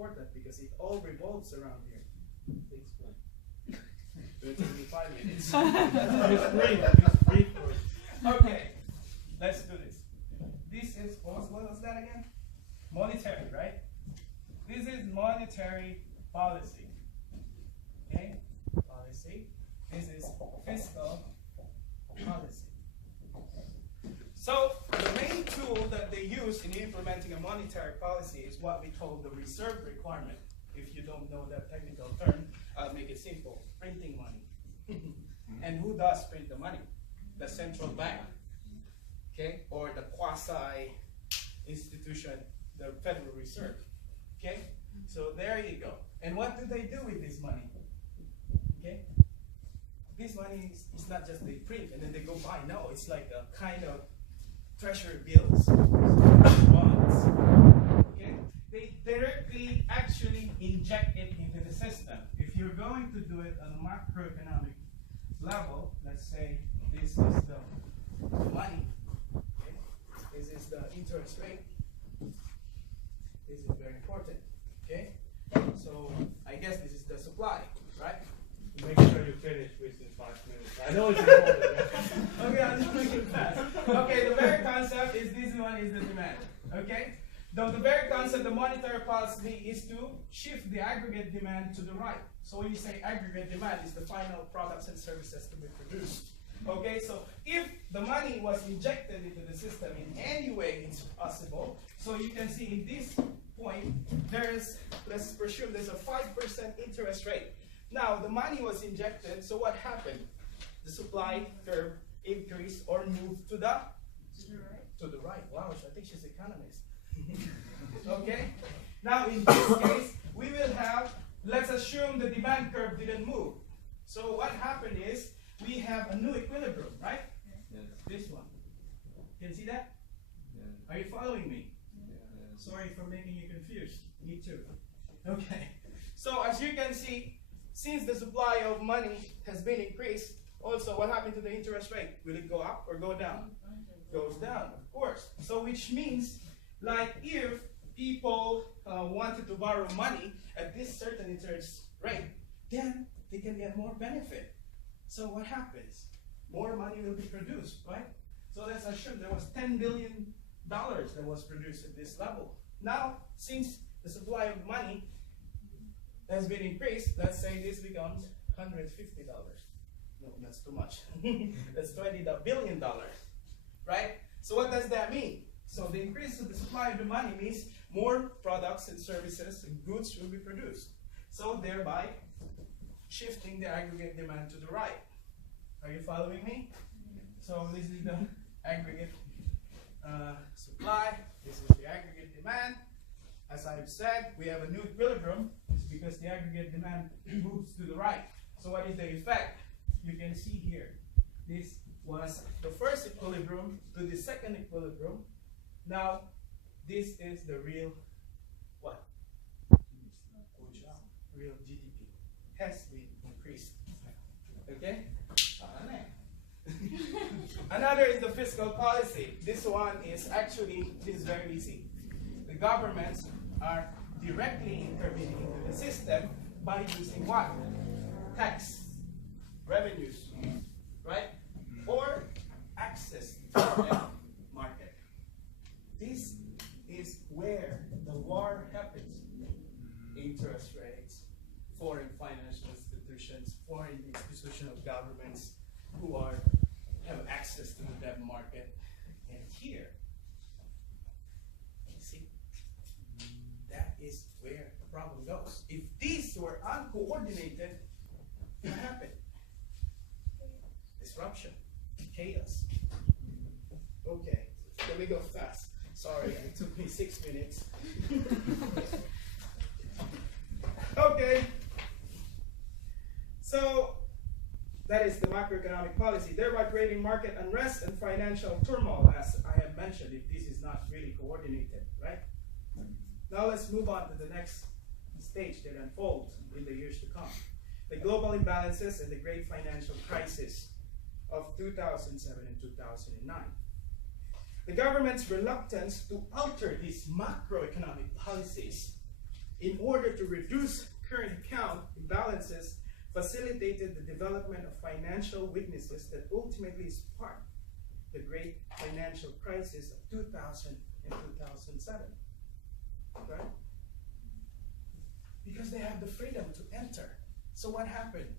important because it all revolves around here. Explain. It will take me 5 minutes. It's brief. Okay, let's do this. This is, what was that again? Monetary, right? This is monetary policy. Okay, policy. This is fiscal policy. So the main tool that they use in implementing a monetary policy is what we call the reserve requirement. If you don't know that technical term, I'll make it simple. Printing money. And who does print the money? The central bank. Okay? Or the quasi institution, the Federal Reserve. Okay? So there you go. And what do they do with this money? Okay? This money is not just they print and then they go buy. No, it's like a kind of treasury bills, bonds. Okay? They directly actually inject it into the system. If you're going to do it on a macroeconomic level, let's say this is the money, okay? This is the interest rate. This is very important. Okay? So I guess this is the supply, right? Make sure you finish within 5 minutes. I know it's important. Okay, I'll just make it fast. Okay, the very concept is this one is the demand. Okay? The very concept of monetary policy is to shift the aggregate demand to the right. So when you say aggregate demand, is the final products and services to be produced. Okay, so if the money was injected into the system in any way it's possible, so you can see in this point, there's, let's presume there's a 5% interest rate. Now, the money was injected, so what happened? The supply curve increased or moved to the right. To the right. Wow, I think she's an economist. Okay? Now, in this case, we will have, let's assume the demand curve didn't move. So what happened is, we have a new equilibrium, right? Yes. This one. Can you see that? Yes. Are you following me? Yes. Sorry for making you confused. Me too. Okay. So as you can see, since the supply of money has been increased, also what happened to the interest rate? Will it go up or go down? Goes down, of course. So which means, like if people wanted to borrow money at this certain interest rate, then they can get more benefit. So what happens? More money will be produced, right? So let's assume there was $10 billion that was produced at this level. Now, since the supply of money has been increased, let's say this becomes $150. No, that's too much. That's $20 billion, right? So what does that mean? So the increase of the supply of the money means more products and services and goods will be produced. So thereby, shifting the aggregate demand to the right. Are you following me? So this is the aggregate supply. This is the aggregate demand. As I've said, we have a new equilibrium. It's because the aggregate demand moves to the right. So what is the effect? You can see here. This was the first equilibrium to the second equilibrium. Now, this is the real what? Real GDP has been increased. Okay? Another is the fiscal policy. This one is actually, this is very easy. The governments are directly intervening into the system by using what? Tax, revenues, right? Or access to the market. This is where the war happens. Interest rates, foreign financial institutions, foreign institutional governments who have access to the debt market. And here, you see, that is where the problem goes. If these were uncoordinated, what happened? Disruption, chaos. Okay, let me go fast. Sorry, it took me 6 minutes. Okay. So that is the macroeconomic policy, thereby creating market unrest and financial turmoil, as I have mentioned, if this is not really coordinated, right? Now let's move on to the next stage that unfolds in the years to come. The global imbalances and the great financial crisis of 2007 and 2009. The government's reluctance to alter these macroeconomic policies in order to reduce current account imbalances, facilitated the development of financial weaknesses that ultimately sparked the great financial crisis of 2000 and 2007. Okay? Because they have the freedom to enter. So what happened?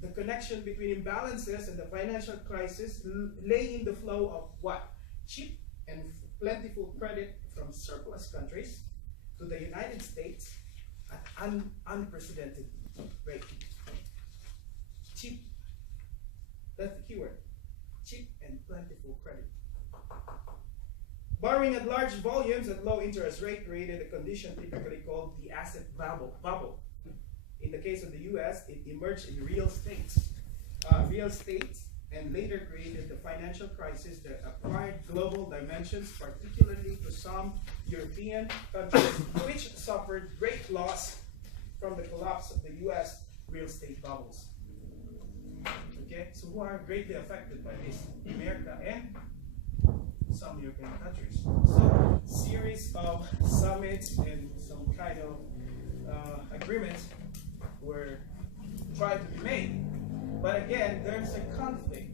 The connection between imbalances and the financial crisis lay in the flow of what? Cheap and plentiful credit from surplus countries to the United States at unprecedented rate. Cheap, that's the keyword. Cheap and plentiful credit. Borrowing at large volumes at low interest rate created a condition typically called the asset bubble. In the case of the US, it emerged in real estate, and later created the financial crisis that acquired global dimensions, particularly to some European countries, which suffered great loss from the collapse of the US real estate bubbles. Okay, so who are greatly affected by this? America and some European countries. So, series of summits and some kind of agreements were tried to be made. But again, there's a conflict.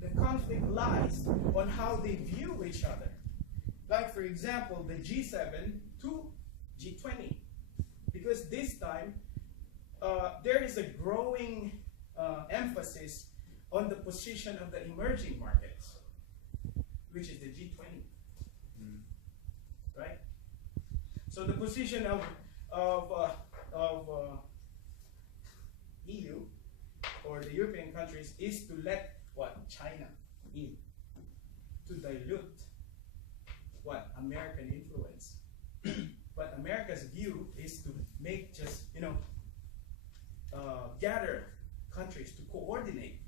The conflict lies on how they view each other. Like, for example, the G7 to G20. Because this time, there is a growing emphasis on the position of the emerging markets, which is the G20. Right? So the position of EU or the European countries is to let what? China in, to dilute what? American influence. But America's view is to make just, gather countries to coordinate.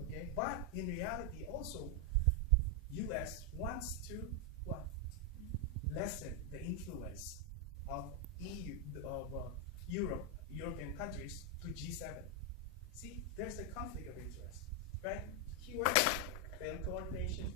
Okay? But in reality also, US wants to what? Lessen the influence of EU, of European countries to G7. See, there's a conflict of interest, right? Keyword, failed coordination.